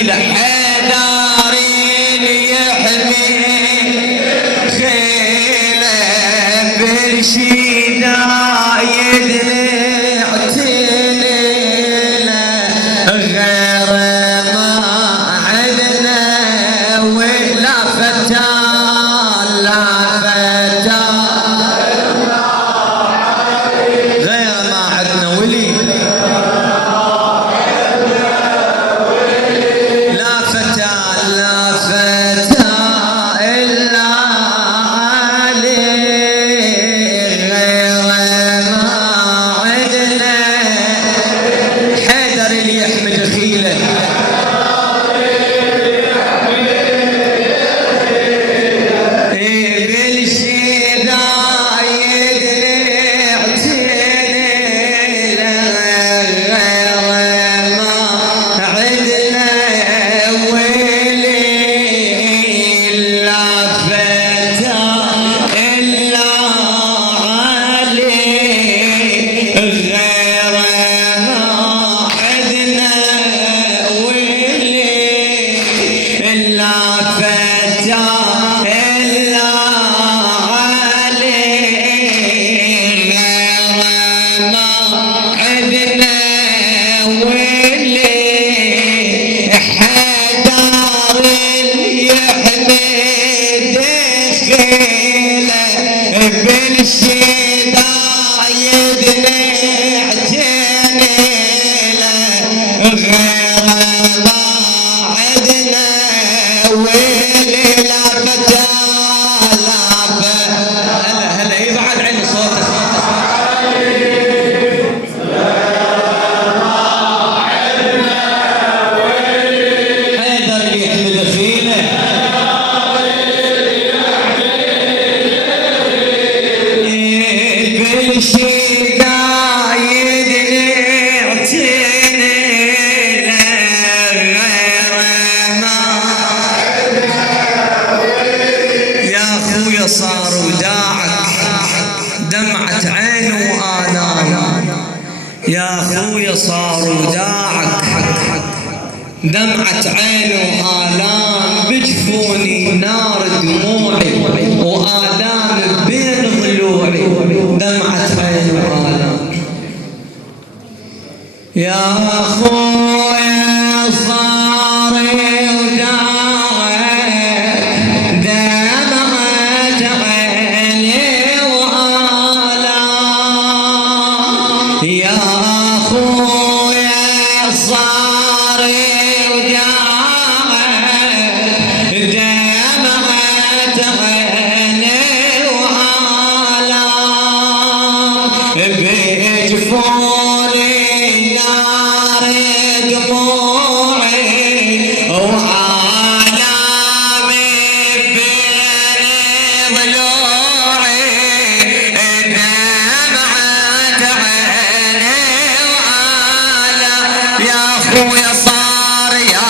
دخيله حيدر يحمي خيله بالشدايد صار وداعك دمعة عين وآلام يا أخوي صار وداعك دمعة عين وآلام بجفوني نار دموعي وآلام بين ضلوعي دمعة عين وآلام يا أخوي صار وداعك دمعة عين وآلام يا أخوي صار وداعك دمعة عين وآلام بجفوني نار دموعي وآلامي بين ضلوعي دمعة عين وآلام يا أخوي صار يا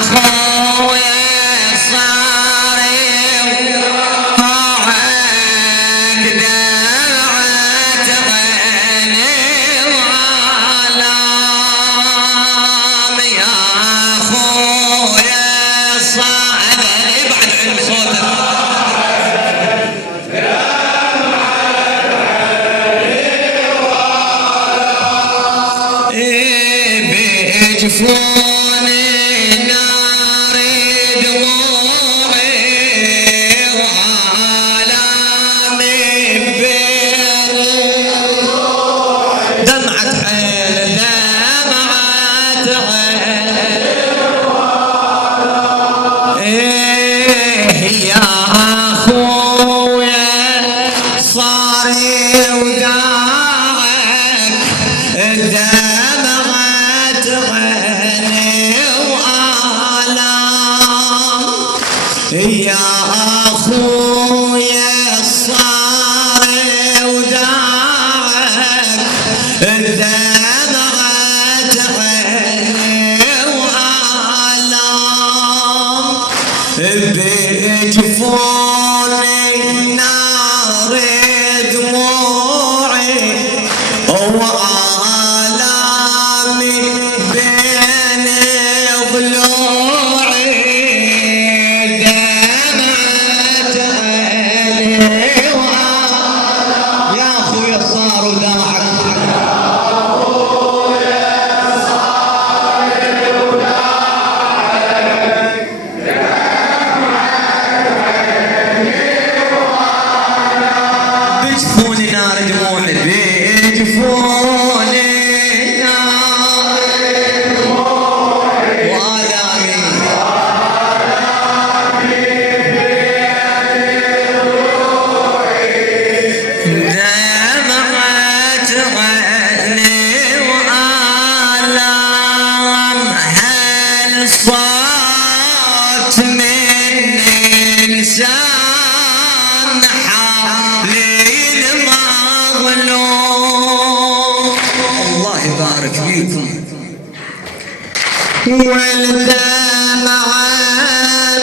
أخوي صار وداعك دمعة عين وآلام يا أخوي صار ابعد عن صوتك بجفوني نار دموعي وآلامي بين دمعة عين دمعة عين يا أخويا صار وداعك دمعة عين وآلام يا أخويا صار وداعك دمعة عين وآلام بجفوني نار دموعي وآلامي بين والدمع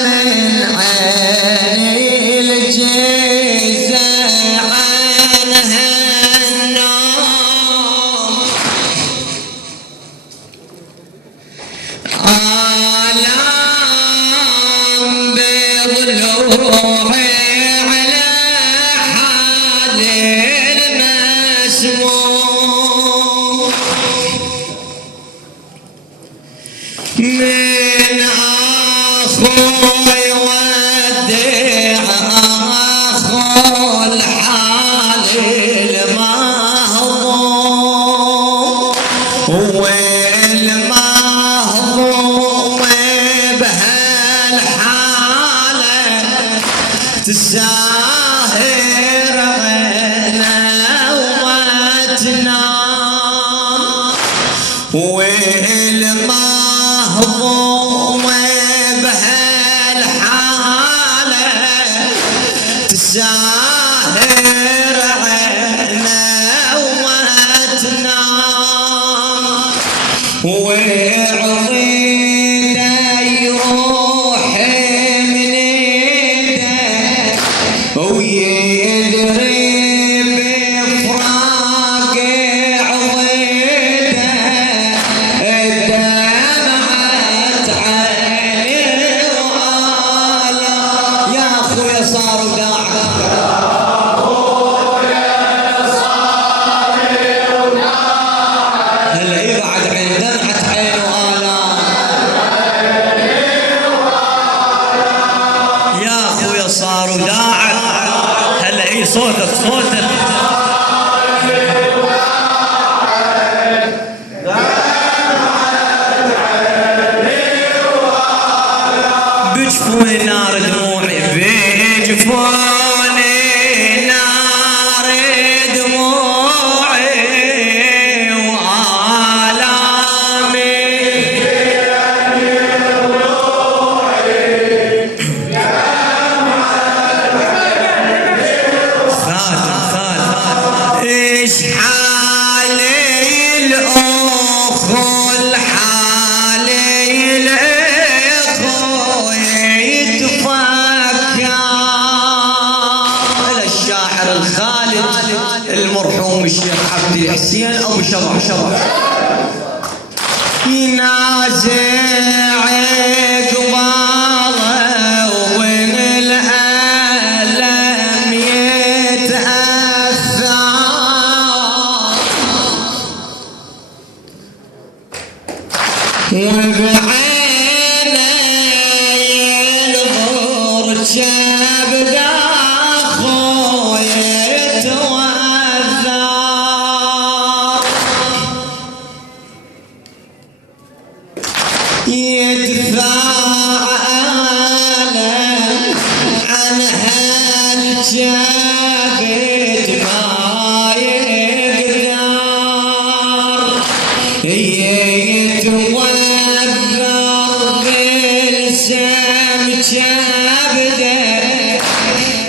من عيني الجيزة عنها النوم آلام بضلوعي على حالي المسموم من أخوي ودع أخو الحال المهضوم والمهضوم بهالحالة تساهر عينه وما تنام والمهضوم بهالحالة تساهر عينه وما تنام وعضيده يروح من ايده ويدري بفراق عضيده دمعت عيني وآلا يا اخويا صار وداعك هلا يقعد عين دمعت عين وآلام يا اخويا صار وداعك هلا اي صوتك بجفوني نار دموعي بجفوني نار دموعي وآلامي ايش حالي الاخو الحالي الاخو يتفكر الى الشاعر الخالد المرحوم الشيخ عبد الحسين ابو شبح ينازع قباله ومن الألم يتأثر وبعينه ينظر كبد أخوه يتوثر يتفاعل عن هالجابت ما يقدر يتوثر بالسم كبده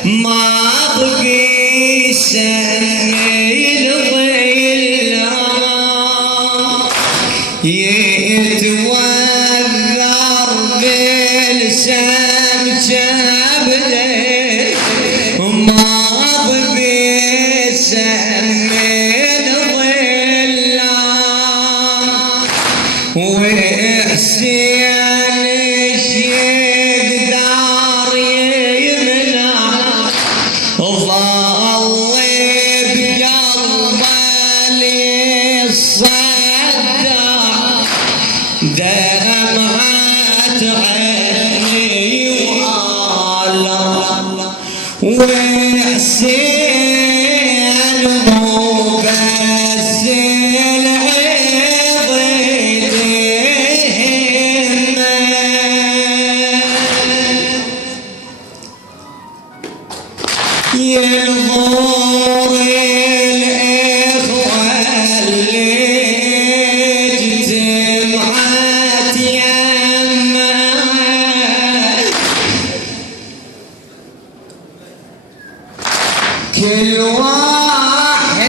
ما بقي سم الظلام يتوثر بالسم كبده ما بقي سم الظلام وحسين يقدر يمنع ظل بقلبه للصدع دمعت عيني وآلام